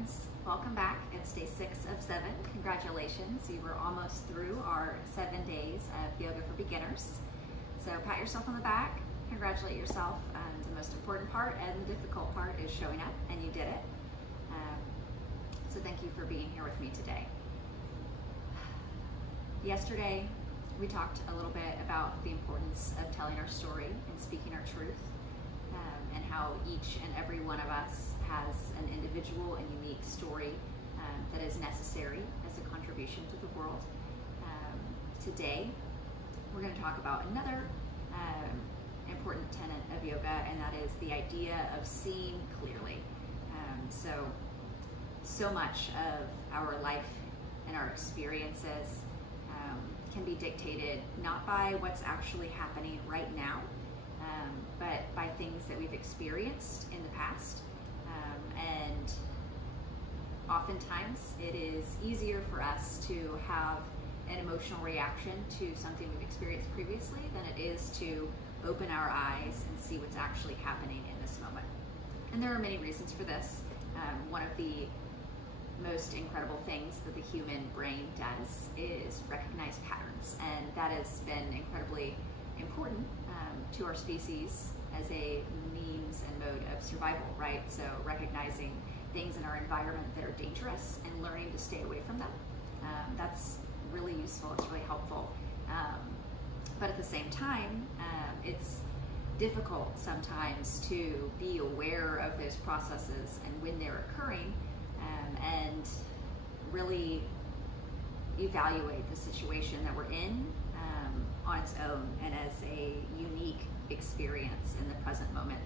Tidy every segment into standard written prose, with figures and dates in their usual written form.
friends. Welcome back. It's day 6 of 7. Congratulations. You were almost through our 7 days of yoga for beginners. So pat yourself on the back, congratulate yourself. The most important part and the difficult part is showing up, and you did it. So thank you for being here with me today. Yesterday, we talked a little bit about the importance of telling our story and speaking our truth, and how each and every one of us has an individual and unique story that is necessary as a contribution to the world. Today, we're going to talk about another important tenet of yoga, and that is the idea of seeing clearly. So much of our life and our experiences can be dictated not by what's actually happening right now, but by things that we've experienced in the past. And oftentimes it is easier for us to have an emotional reaction to something we've experienced previously than it is to open our eyes and see what's actually happening in this moment. And there are many reasons for this. One of the most incredible things that the human brain does is recognize patterns, and that has been incredibly important to our species as a means and mode of survival, right? So recognizing things in our environment that are dangerous and learning to stay away from them, that's really useful, it's really helpful. But at the same time, it's difficult sometimes to be aware of those processes and when they're occurring, and really evaluate the situation that we're in on its own and as a unique experience in the present moment.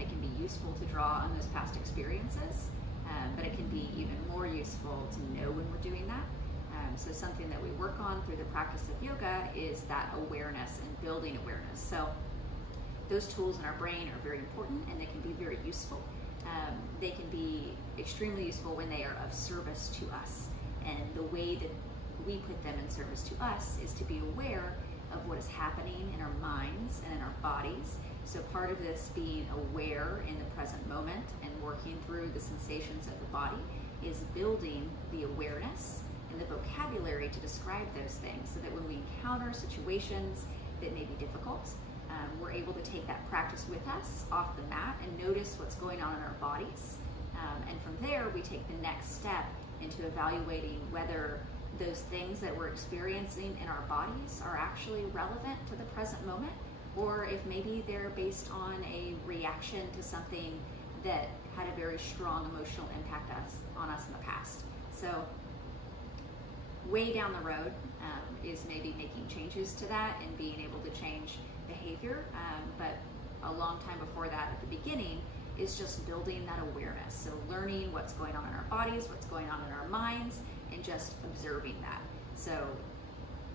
It can be useful to draw on those past experiences, but it can be even more useful to know when we're doing that. So something that we work on through the practice of yoga is that awareness and building awareness. So those tools in our brain are very important, and they can be very useful. They can be extremely useful when they are of service to us. And the way that we put them in service to us is to be aware of what is happening in our minds and in our bodies. So part of this being aware in the present moment and working through the sensations of the body is building the awareness and the vocabulary to describe those things, so that when we encounter situations that may be difficult, we're able to take that practice with us off the mat and notice what's going on in our bodies. And from there, we take the next step into evaluating whether those things that we're experiencing in our bodies are actually relevant to the present moment, or if maybe they're based on a reaction to something that had a very strong emotional impact on us in the past. So way down the road is maybe making changes to that and being able to change behavior, but a long time before that, at the beginning, is just building that awareness. So learning what's going on in our bodies, what's going on in our minds, and just observing that. So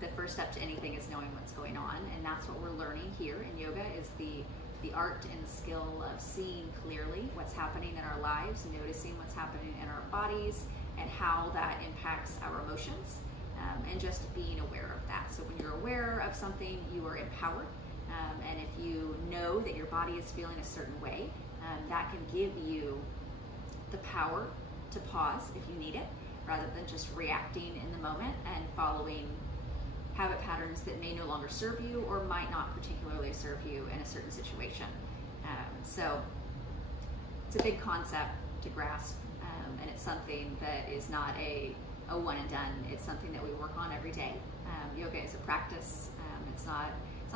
the first step to anything is knowing what's going on, and that's what we're learning here in yoga, is the art and the skill of seeing clearly what's happening in our lives, noticing what's happening in our bodies and how that impacts our emotions, and just being aware of that. So when you're aware of something, you are empowered, and if you know that your body is feeling a certain way, that can give you the power to pause if you need it, rather than just reacting in the moment and following habit patterns that may no longer serve you or might not particularly serve you in a certain situation. So it's a big concept to grasp, and it's something that is not a one and done. It's something that we work on every day. Yoga is a practice. It's not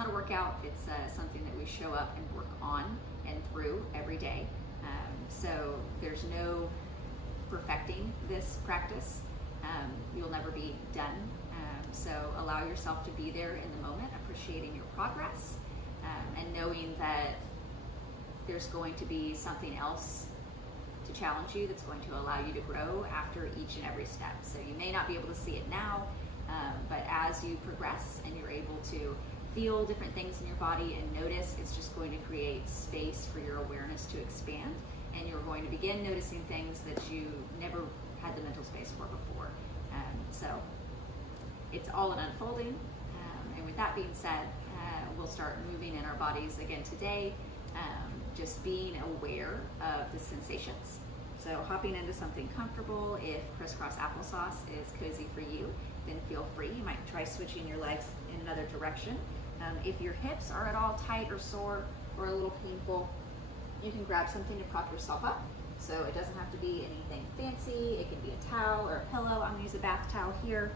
a workout. It's something that we show up and work on and through every day. So there's no perfecting this practice. You'll never be done. So allow yourself to be there in the moment, appreciating your progress, and knowing that there's going to be something else to challenge you that's going to allow you to grow after each and every step. So you may not be able to see it now, but as you progress and you're able to feel different things in your body and notice, it's just going to create space for your awareness to expand, and you're going to begin noticing things that you never had the mental space for before. So it's all an unfolding, and with that being said, we'll start moving in our bodies again today, just being aware of the sensations. So hopping into something comfortable, if crisscross applesauce is cozy for you, then feel free. You might try switching your legs in another direction. If your hips are at all tight or sore or a little painful, you can grab something to prop yourself up. So it doesn't have to be anything fancy. It can be a towel or a pillow. I'm gonna use a bath towel here.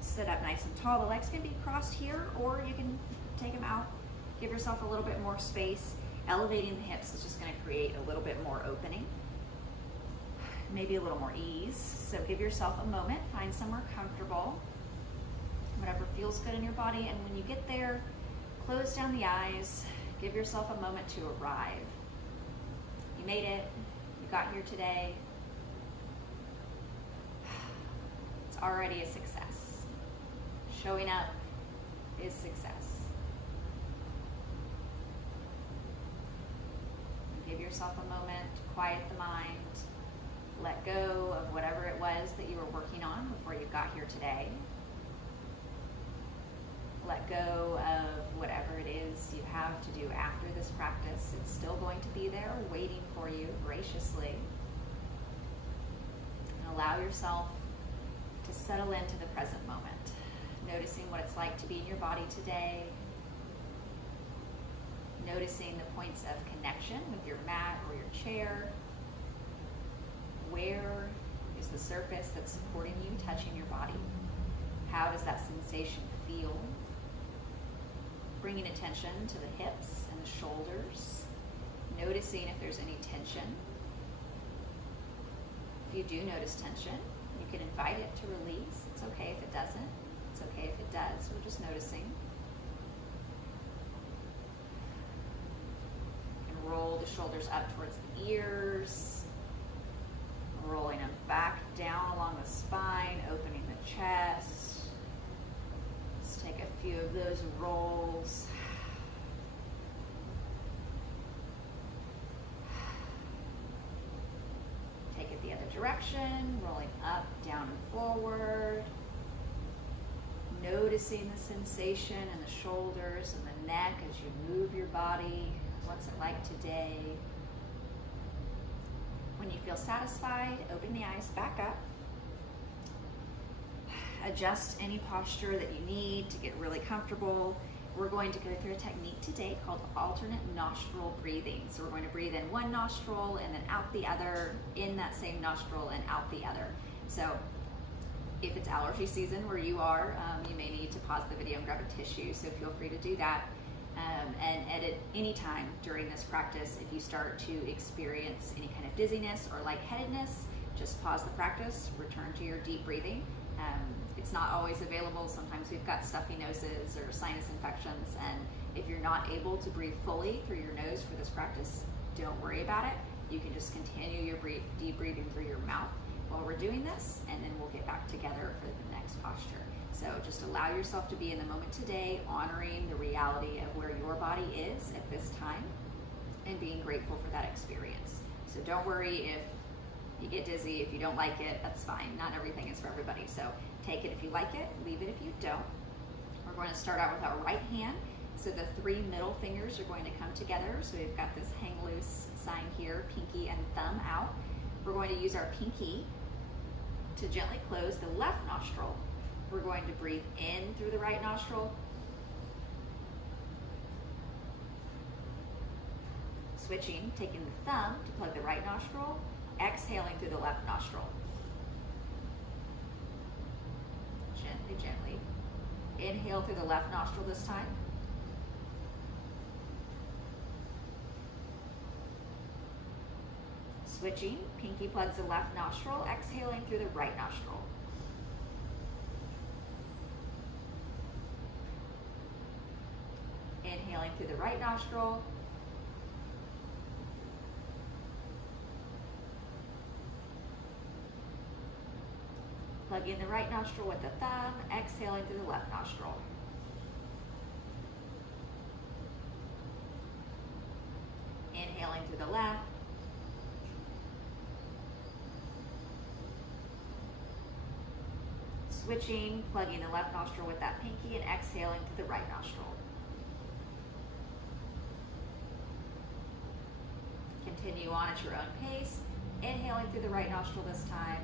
Sit up nice and tall. The legs can be crossed here, or you can take them out. Give yourself a little bit more space. Elevating the hips is just gonna create a little bit more opening, maybe a little more ease. So give yourself a moment, find somewhere comfortable, whatever feels good in your body. And when you get there, close down the eyes, give yourself a moment to arrive. You made it, you got here today. It's already a success. Showing up is success. Give yourself a moment to quiet the mind, let go of whatever it was that you were working on before you got here today. Let go of whatever it is you have to do after this practice. It's still going to be there waiting for you graciously. And allow yourself to settle into the present moment, noticing what it's like to be in your body today, noticing the points of connection with your mat or your chair. Where is the surface that's supporting you touching your body? How does that sensation feel? Bringing attention to the hips and the shoulders, noticing if there's any tension. If you do notice tension, you can invite it to release. It's okay if it doesn't. It's okay if it does. We're just noticing. And roll the shoulders up towards the ears, rolling them back down along the spine, opening the chest. Let's take a few of those rolls. Take it the other direction, rolling up, down, and forward. Noticing the sensation in the shoulders and the neck as you move your body. What's it like today? When you feel satisfied, open the eyes back up. Adjust any posture that you need to get really comfortable. We're going to go through a technique today called alternate nostril breathing. So we're going to breathe in one nostril and then out the other, in that same nostril and out the other. So if it's allergy season where you are, you may need to pause the video and grab a tissue, so feel free to do that. And edit any time during this practice. If you start to experience any kind of dizziness or lightheadedness, just pause the practice, return to your deep breathing. It's not always available. Sometimes we've got stuffy noses or sinus infections, and if you're not able to breathe fully through your nose for this practice, don't worry about it. You can just continue your deep breathing through your mouth while we're doing this, and then we'll get back together for the next posture. So just allow yourself to be in the moment today, honoring the reality of where your body is at this time and being grateful for that experience. So don't worry if you get dizzy, if you don't like it, that's fine. Not everything is for everybody. So take it if you like it, leave it if you don't. We're going to start out with our right hand. So the three middle fingers are going to come together. So we've got this hang loose sign here, pinky and thumb out. We're going to use our pinky to gently close the left nostril. We're going to breathe in through the right nostril. Switching, taking the thumb to plug the right nostril, exhaling through the left nostril. Gently, gently. Inhale through the left nostril this time. Switching, pinky plugs the left nostril, exhaling through the right nostril. Inhaling through the right nostril. Plug in the right nostril with the thumb, exhaling through the left nostril. Inhaling through the left. Switching, plugging the left nostril with that pinky and exhaling through the right nostril. Continue on at your own pace. Inhaling through the right nostril this time.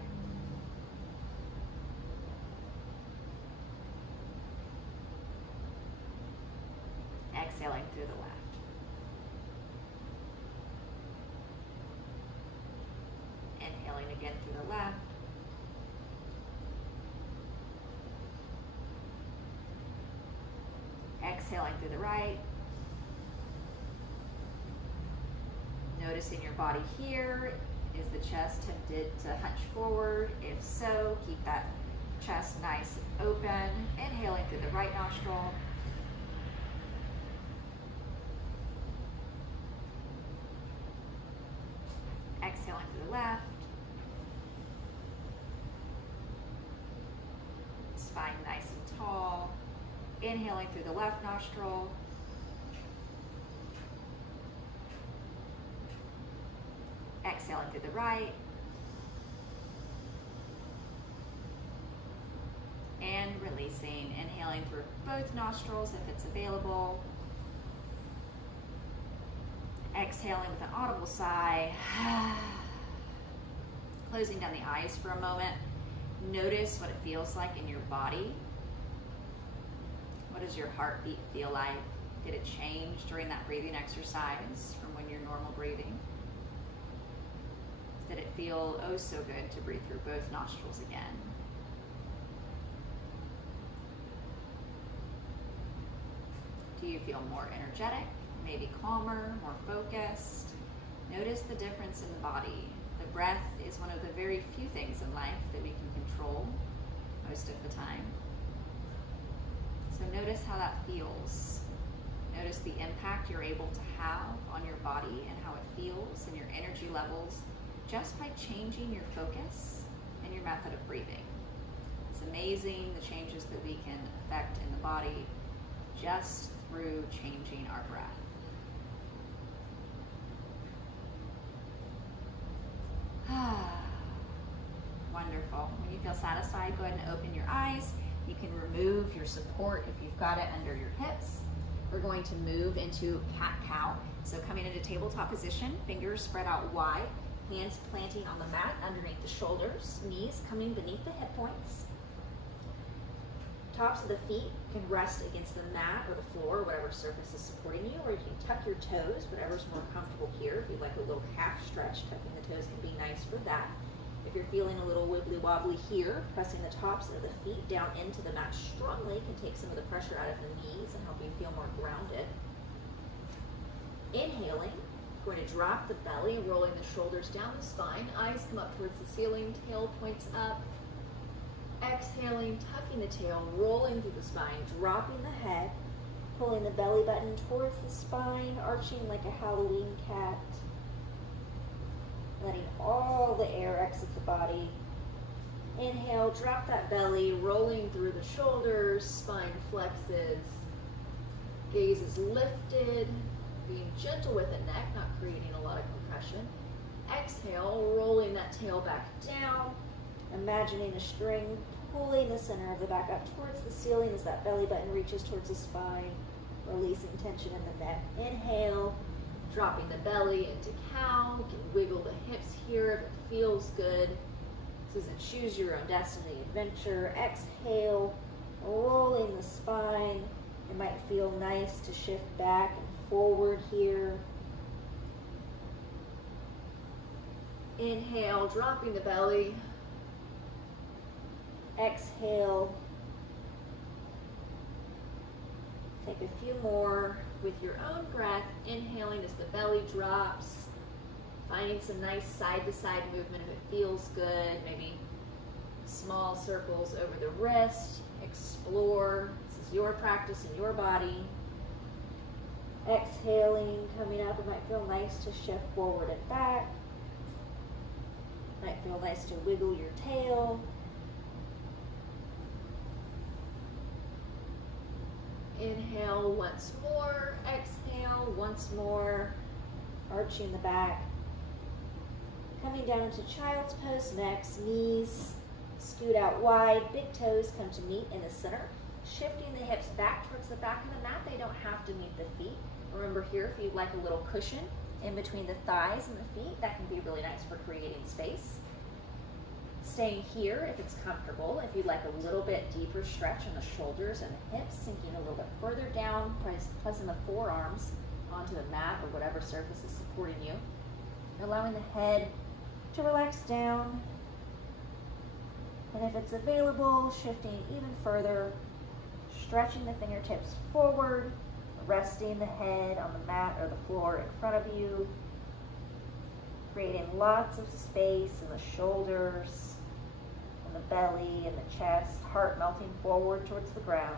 Exhaling through the left. Inhaling again through the left. Exhaling through the right. Noticing your body here. Is the chest tempted to hunch forward? If so, keep that chest nice and open. Inhaling through the right nostril. Exhaling through the left. Spine nice and tall. Inhaling through the left nostril. Exhaling through the right. And releasing. Inhaling through both nostrils if it's available. Exhaling with an audible sigh. Closing down the eyes for a moment. Notice what it feels like in your body. What does your heartbeat feel like? Did it change during that breathing exercise from when you're normal breathing? Did it feel oh so good to breathe through both nostrils again? Do you feel more energetic, maybe calmer, more focused? Notice the difference in the body. The breath is one of the very few things in life that we can control most of the time. So notice how that feels. Notice the impact you're able to have on your body and how it feels and your energy levels just by changing your focus and your method of breathing. It's amazing the changes that we can affect in the body just through changing our breath. Wonderful. When you feel satisfied, go ahead and open your eyes. You can remove your support if you've got it under your hips. We're going to move into cat-cow. So coming into tabletop position, fingers spread out wide, hands planting on the mat underneath the shoulders, knees coming beneath the hip points. Tops of the feet can rest against the mat or the floor, whatever surface is supporting you, or you can tuck your toes, whatever's more comfortable here. If you'd like a little calf stretch, tucking the toes can be nice for that. If you're feeling a little wibbly wobbly here, pressing the tops of the feet down into the mat strongly can take some of the pressure out of the knees and help you feel more grounded. Inhaling, going to drop the belly, rolling the shoulders down the spine, eyes come up towards the ceiling, tail points up. Exhaling, tucking the tail, rolling through the spine, dropping the head, pulling the belly button towards the spine, arching like a Halloween cat. Letting all the air exit the body. Inhale, drop that belly, rolling through the shoulders, spine flexes, gaze is lifted, being gentle with the neck, not creating a lot of compression. Exhale, rolling that tail back down, imagining a string pulling the center of the back up towards the ceiling as that belly button reaches towards the spine, releasing tension in the neck. Inhale, dropping the belly into cow. You can wiggle the hips here if it feels good. This is a choose your own destiny adventure. Exhale, rolling the spine. It might feel nice to shift back and forward here. Inhale, dropping the belly. Exhale. Take a few more with your own breath, inhaling as the belly drops, finding some nice side-to-side movement if it feels good, maybe small circles over the wrist. Explore. This is your practice in your body. Exhaling, coming up, it might feel nice to shift forward and back. Might feel nice to wiggle your tail. Inhale once more, exhale once more, arching the back. Coming down into child's pose next, knees scoot out wide, big toes come to meet in the center. Shifting the hips back towards the back of the mat, they don't have to meet the feet. Remember here, if you'd like a little cushion, in between the thighs and the feet. That can be really nice for creating space. Staying here if it's comfortable. If you'd like a little bit deeper stretch on the shoulders and the hips, sinking a little bit further down, pressing the forearms onto the mat or whatever surface is supporting you. Allowing the head to relax down. And if it's available, shifting even further, stretching the fingertips forward, resting the head on the mat or the floor in front of you, creating lots of space in the shoulders, in the belly, in the chest, heart melting forward towards the ground.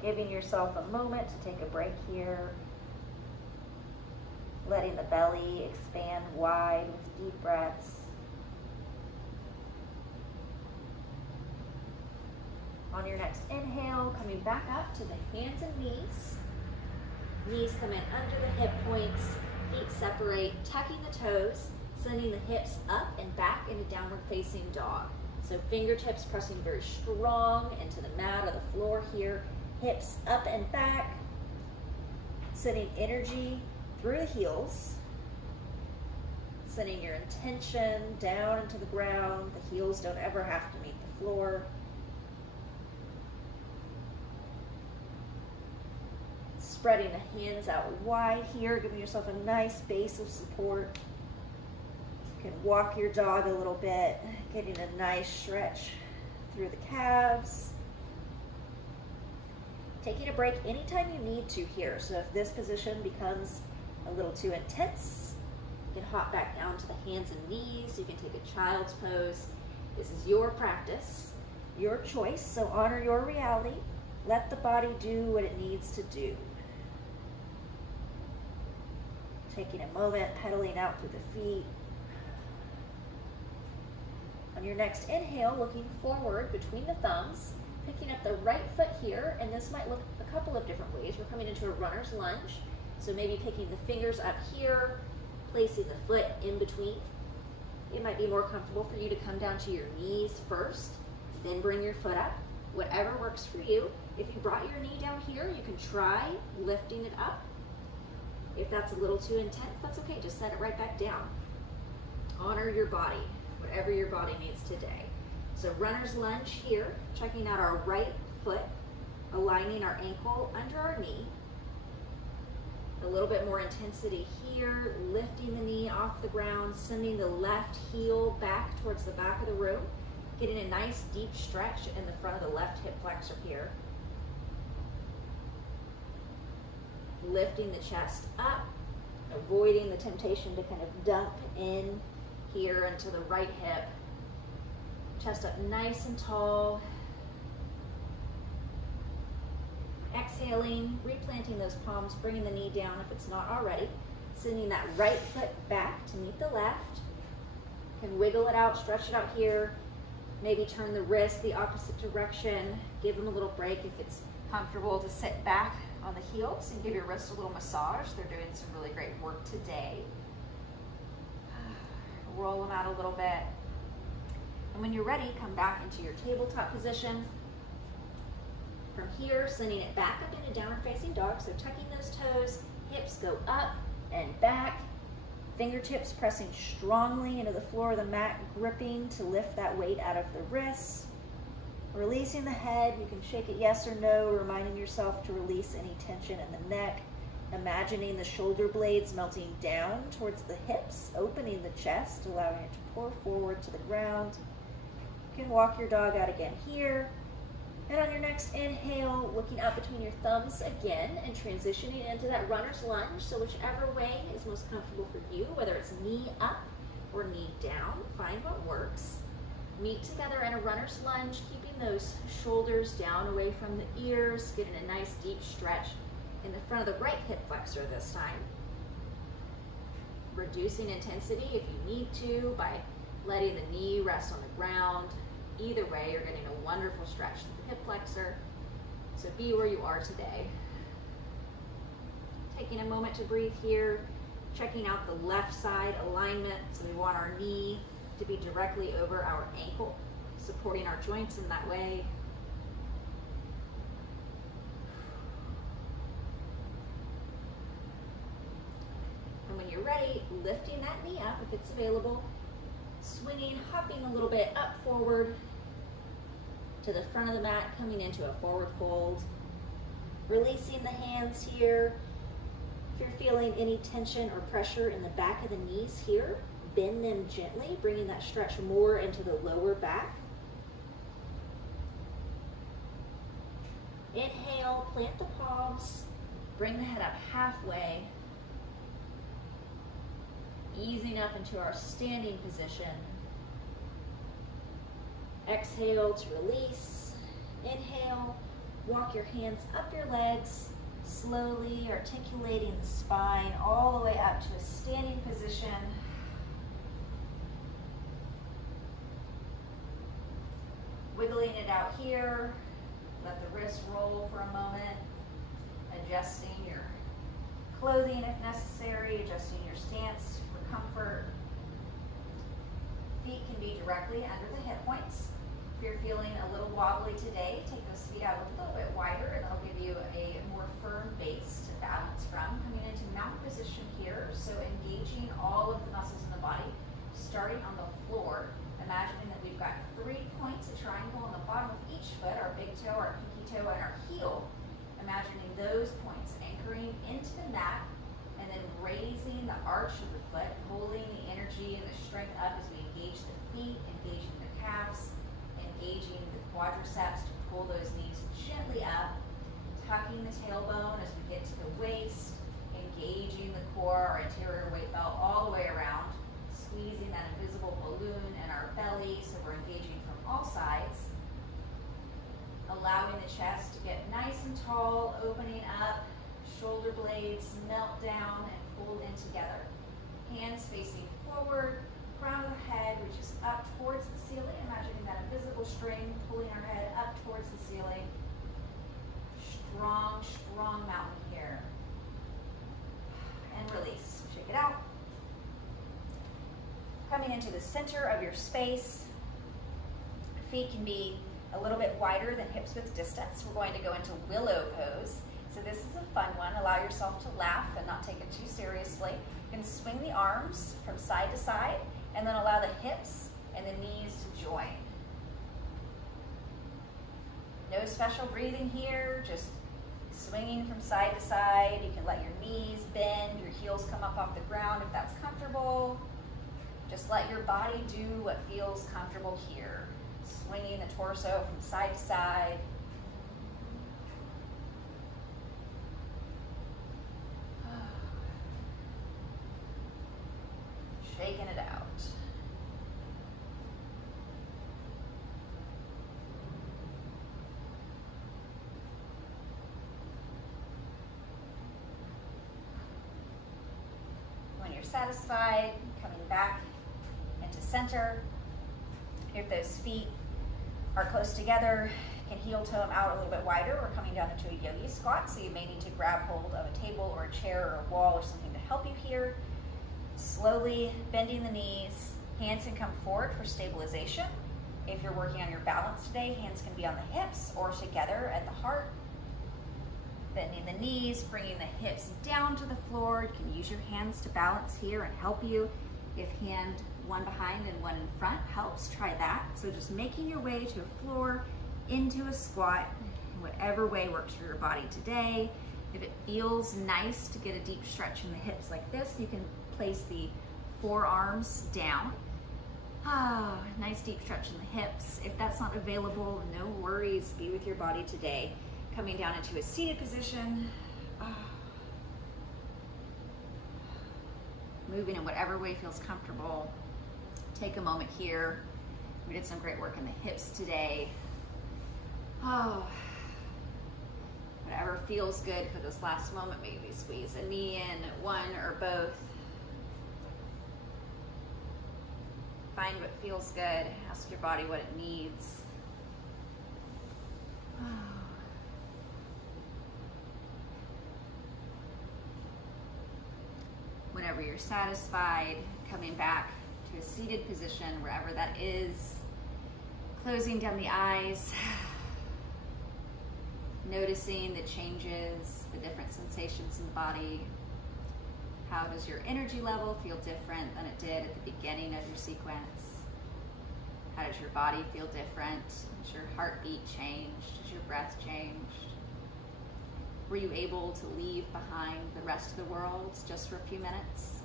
Giving yourself a moment to take a break here, letting the belly expand wide with deep breaths. On your next inhale, coming back up to the hands and knees. Knees come in under the hip points, feet separate, tucking the toes, sending the hips up and back into downward facing dog. So fingertips pressing very strong into the mat or the floor here, hips up and back, sending energy through the heels, sending your intention down into the ground. The heels don't ever have to meet the floor. Spreading the hands out wide here, giving yourself a nice base of support. You can walk your dog a little bit, getting a nice stretch through the calves. Taking a break anytime you need to here. So if this position becomes a little too intense, you can hop back down to the hands and knees. You can take a child's pose. This is your practice, your choice, so honor your reality. Let the body do what it needs to do. Taking a moment, pedaling out through the feet. On your next inhale, looking forward between the thumbs, picking up the right foot here, and this might look a couple of different ways. We're coming into a runner's lunge, so maybe picking the fingers up here, placing the foot in between. It might be more comfortable for you to come down to your knees first, then bring your foot up, whatever works for you. If you brought your knee down here, you can try lifting it up. If that's a little too intense, that's okay, just set it right back down. Honor your body, whatever your body needs today. So runner's lunge here, checking out our right foot, aligning our ankle under our knee. A little bit more intensity here, lifting the knee off the ground, sending the left heel back towards the back of the room, getting a nice deep stretch in the front of the left hip flexor here. Lifting the chest up, avoiding the temptation to kind of dump in here into the right hip. Chest up nice and tall. Exhaling, replanting those palms, bringing the knee down if it's not already. Sending that right foot back to meet the left. Can wiggle it out, stretch it out here. Maybe turn the wrist the opposite direction. Give them a little break if it's comfortable to sit back on the heels and give your wrist a little massage. They're doing some really great work today. Roll them out a little bit. And when you're ready, come back into your tabletop position. From here, sending it back up into downward facing dog. So tucking those toes, hips go up and back. Fingertips pressing strongly into the floor of the mat, gripping to lift that weight out of the wrists. Releasing the head, you can shake it yes or no, reminding yourself to release any tension in the neck. Imagining the shoulder blades melting down towards the hips, opening the chest, allowing it to pour forward to the ground. You can walk your dog out again here. And on your next inhale, looking up between your thumbs again and transitioning into that runner's lunge. So whichever way is most comfortable for you, whether it's knee up or knee down, find what works. Meet together in a runner's lunge, keeping those shoulders down away from the ears, getting a nice deep stretch in the front of the right hip flexor this time. Reducing intensity if you need to by letting the knee rest on the ground. Either way, you're getting a wonderful stretch to the hip flexor. So be where you are today. Taking a moment to breathe here, checking out the left side alignment. So we want our knee to be directly over our ankle, supporting our joints in that way. when you're ready, lifting that knee up if it's available, swinging, hopping a little bit up forward to the front of the mat, coming into a forward fold. Releasing the hands here. If you're feeling any tension or pressure in the back of the knees here, bend them gently, bringing that stretch more into the lower back. Inhale, plant the palms, bring the head up halfway, easing up into our standing position. Exhale to release. Inhale, walk your hands up your legs, slowly articulating the spine all the way up to a standing position. Wiggling it out here. Let the wrists roll for a moment. Adjusting your clothing if necessary, adjusting your stance for comfort. Feet can be directly under the hip points. If you're feeling a little wobbly today, take those feet out a little bit wider and that'll give you a more firm base to balance from. Coming into mountain position here, so engaging all of the muscles in the body, starting on the floor, imagining that we've got 3 points, a triangle on the bottom of each foot, our big toe, our pinky toe, and our heel. Imagining those points anchoring into the mat and then raising the arch of the foot, holding the energy and the strength up as we engage the feet, engaging the calves, engaging the quadriceps to pull those knees gently up, tucking the tailbone as we get to the waist, engaging the core, our anterior weight belt all the way around, squeezing that invisible balloon in our belly so we're engaging from all sides, allowing the chest to get nice and tall, opening up, shoulder blades melt down and pulled in together. Hands facing forward, crown of the head reaches up towards the ceiling, imagining that invisible string pulling our head up towards the ceiling. Strong, strong mountain here. And release. Shake it out. Coming into the center of your space. Feet can be a little bit wider than hips width distance. We're going to go into willow pose. So this is a fun one. Allow yourself to laugh and not take it too seriously. You can swing the arms from side to side and then allow the hips and the knees to join. No special breathing here, just swinging from side to side. You can let your knees bend, your heels come up off the ground if that's comfortable. Just let your body do what feels comfortable here. Swinging the torso from side to side. Shaking it out. When you're satisfied, coming back into center. If those feet are close together, you can heel toe them out a little bit wider. We're coming down into a yogi squat, so you may need to grab hold of a table or a chair or a wall or something to help you here. Slowly bending the knees, hands can come forward for stabilization. If you're working on your balance today, hands can be on the hips or together at the heart. Bending the knees, bringing the hips down to the floor. You can use your hands to balance here and help you. If hand one behind and one in front helps, try that. So just making your way to a floor, into a squat, whatever way works for your body today. If it feels nice to get a deep stretch in the hips like this, you can place the forearms down. Nice deep stretch in the hips. If that's not available, no worries. Be with your body today. Coming down into a seated position. Moving in whatever way feels comfortable. Take a moment here. We did some great work in the hips today. Whatever feels good for this last moment, maybe squeeze a knee in, one or both. Find what feels good. Ask your body what it needs. Whenever you're satisfied, coming back to a seated position, wherever that is, closing down the eyes, noticing the changes, the different sensations in the body, How does your energy level feel different than it did at the beginning of your sequence? How does your body feel different? Has your heartbeat changed? Has your breath changed? Were you able to leave behind the rest of the world just for a few minutes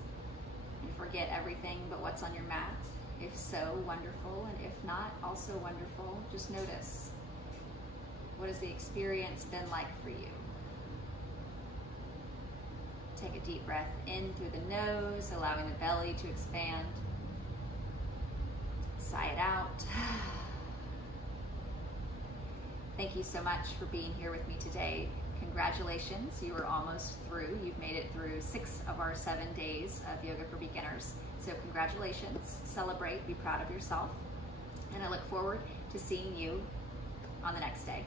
and forget everything but what's on your mat? If so, wonderful, and if not, also wonderful. Just notice. What has the experience been like for you? Take a deep breath in through the nose, allowing the belly to expand. Sigh it out. Thank you so much for being here with me today. Congratulations, you are almost through. You've made it through 6 of our 7 days of Yoga for Beginners. So congratulations, celebrate, be proud of yourself, and I look forward to seeing you on the next day.